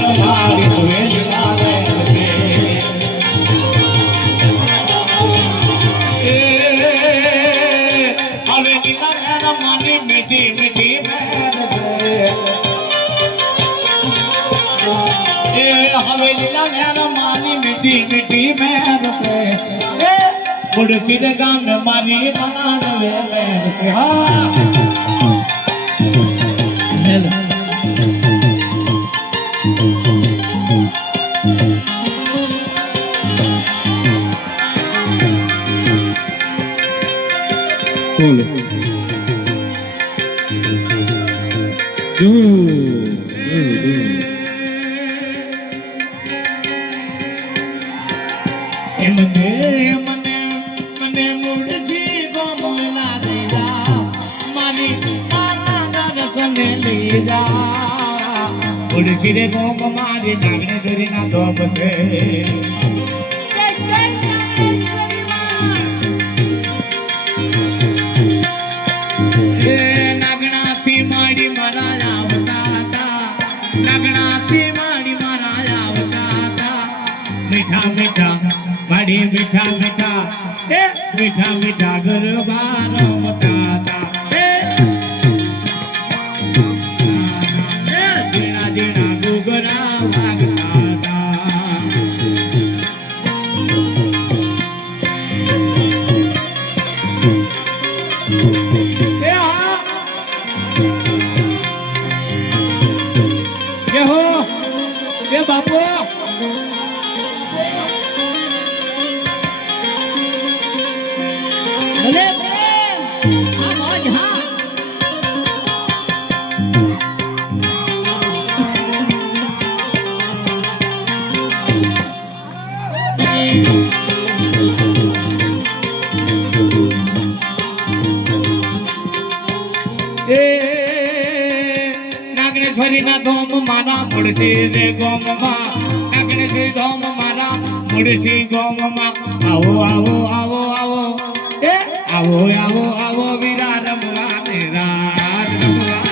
મારી હવેલી લાલે હવેલી લાલે માની મીઠી મીઠી મેર હવેલી લાલે માની મીઠી મીઠી મેર मुड़ची रे गाम में मारी मनान वे मेर से हाँ उड़ची रे गोम मारी नागने चोरी ना तो बसे नागना थी माड़ी मारा आवता था नागना थी माड़ी मारा आवता था मीठा मीठा बड़ी मीठा मीठा मीठा मीठा गुरबार होता था नागेश्वरी ना धोम मारा मुड़सी रे गोम मा नागेश्वरी धोम मारा मुड़सी गोम मा आओ आओ आओ आओ ए आओ आओ आओ वीरा रमवाने राज रमवाने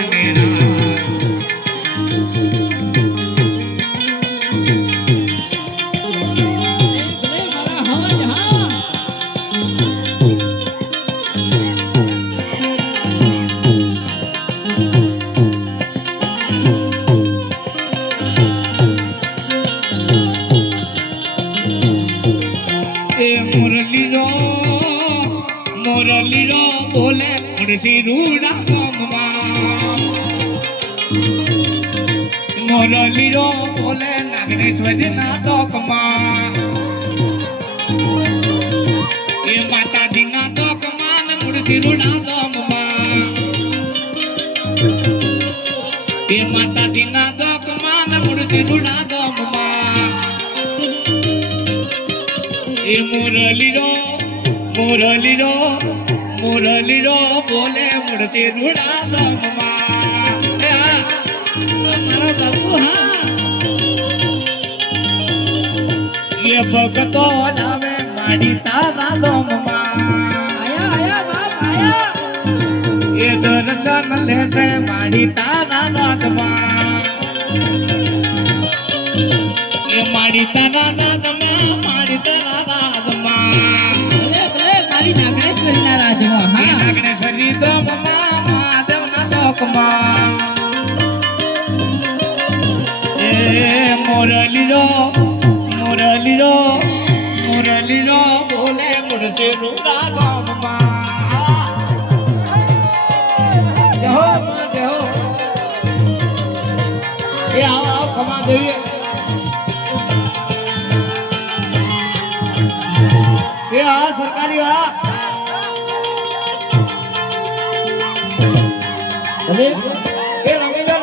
मुरली बोले मुड़सी रूड़ा गोममा मुरली बोले नागेश्वरी ना तोकमा ये माता दी ना तोकमा न मुड़सी रूड़ा गोममा ये माता दी ना तोकमा न मुड़सी रूड़ा गोममा ये मुरली बोले मुड़सी रूड़ा गोममा हमारा बाबू हाँ ये भगतो नावे माड़ी तारा गोममा आया आया बाप आया ये दर्शन लेते माड़ी तारा गोममा ये माड़ी तारा गोममा माड़ी तारा गोममा नागेश्वरी ना राजवा हाँ नागेश्वरी तो मम्मा महादेव ना तोकमा ए मुरली रो बोले मुड़सी रूड़ा गोममा जहो मां जहो ये आओ खमा देवी ये आ सरकारी आ ये रमेलो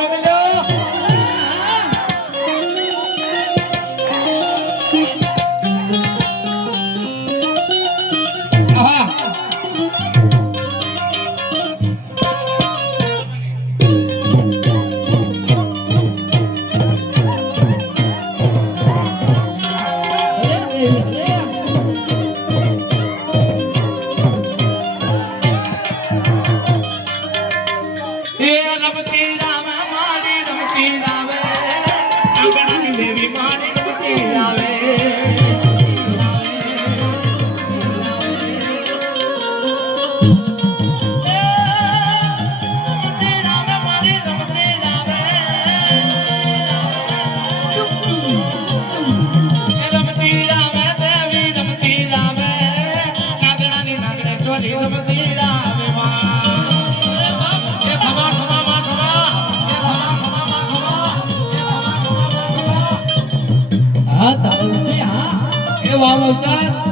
એ વાહ ઉસ્તાદ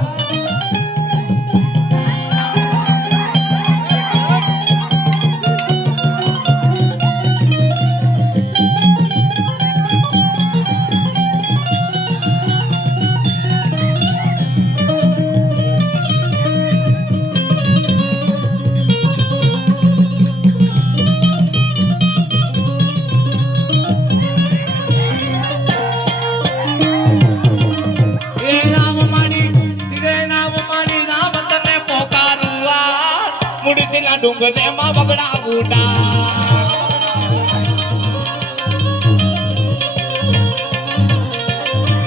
મુડચીના ડુંગરે માં બગડા બુડા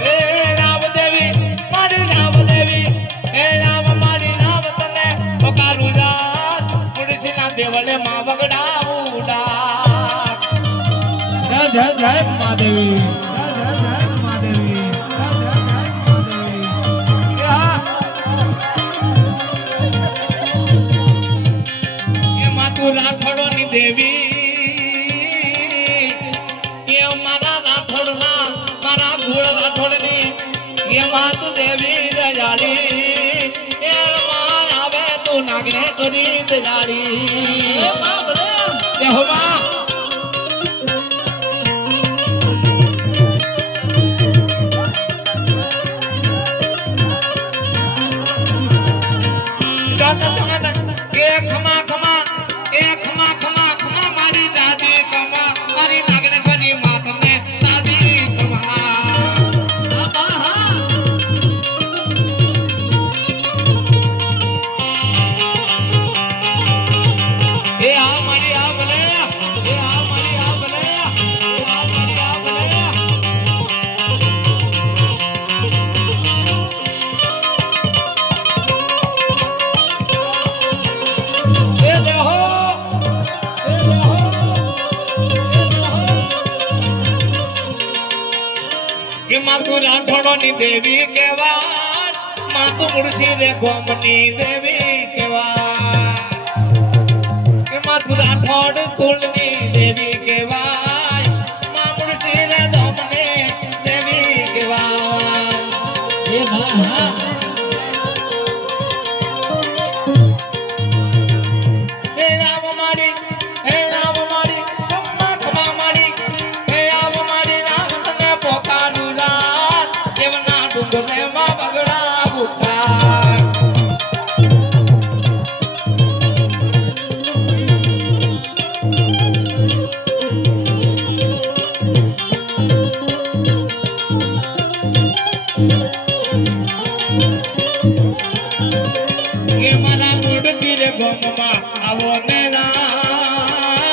એ રામદેવી મારી રામદેવી એ રામ મારી રામ તને પોકારું જા મુડચીના દેવળે માં બગડા બુડા જય જય જય મહાદેવી જય જય જય મહાદેવી જય જય જય મહાદેવી રાઠોડોની દેવી એ મારા રાઠોડના મારા ગુળ રાઠોડની એ માતુ દેવી દયાળી એ માં આવે તું નાગણે કરી દયાળી એ માં બોલે એ હો માં કે ખમા ખમા એ ખમા ખમા ખમા મારી દાદી કમા મારી નાગણે કરી માતને દાદી કમા એ આ મારી આ ભલે એ આ મારી આ ભલે એ આ મારી આ ભલે એ દેહો કે માતું રાઠોડોની દેવી કહેવાય માતું મુડસી રે ગોમની દેવી કહેવાય કે માતું રાઠોડ કુળની દેવી કહેવાય મા મુડસી રે ગોમની દેવી કહેવાય એ હા હે રામ માડી હે રામ માડી કમ્મા કમા માડી હે રામ માડી રામ તને પોકારું રાત દેવના ડુંગરે માં બગડા બુટા એ મારા મુડકી રે ગોમમાં આવો ને રાત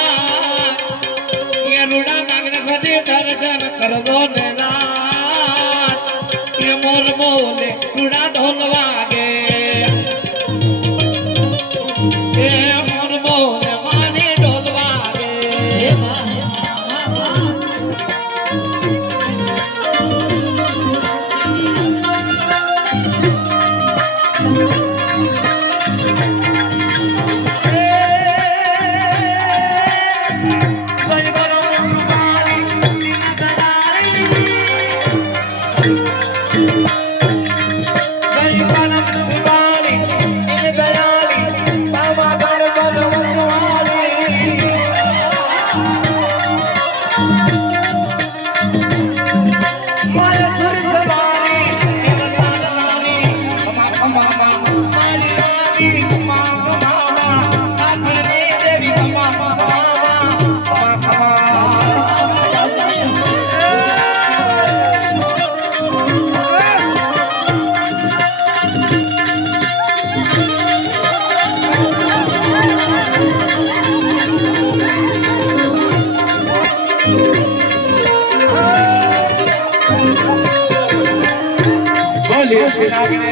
એ રૂડા નાગને ખરી દર્શન કરજો ને રાત એ મોર બોલે રૂડા ઢોલ વાગે એ મોર બોલે માની ઢોલ વાગે બોલ્યો શ્રી નાગને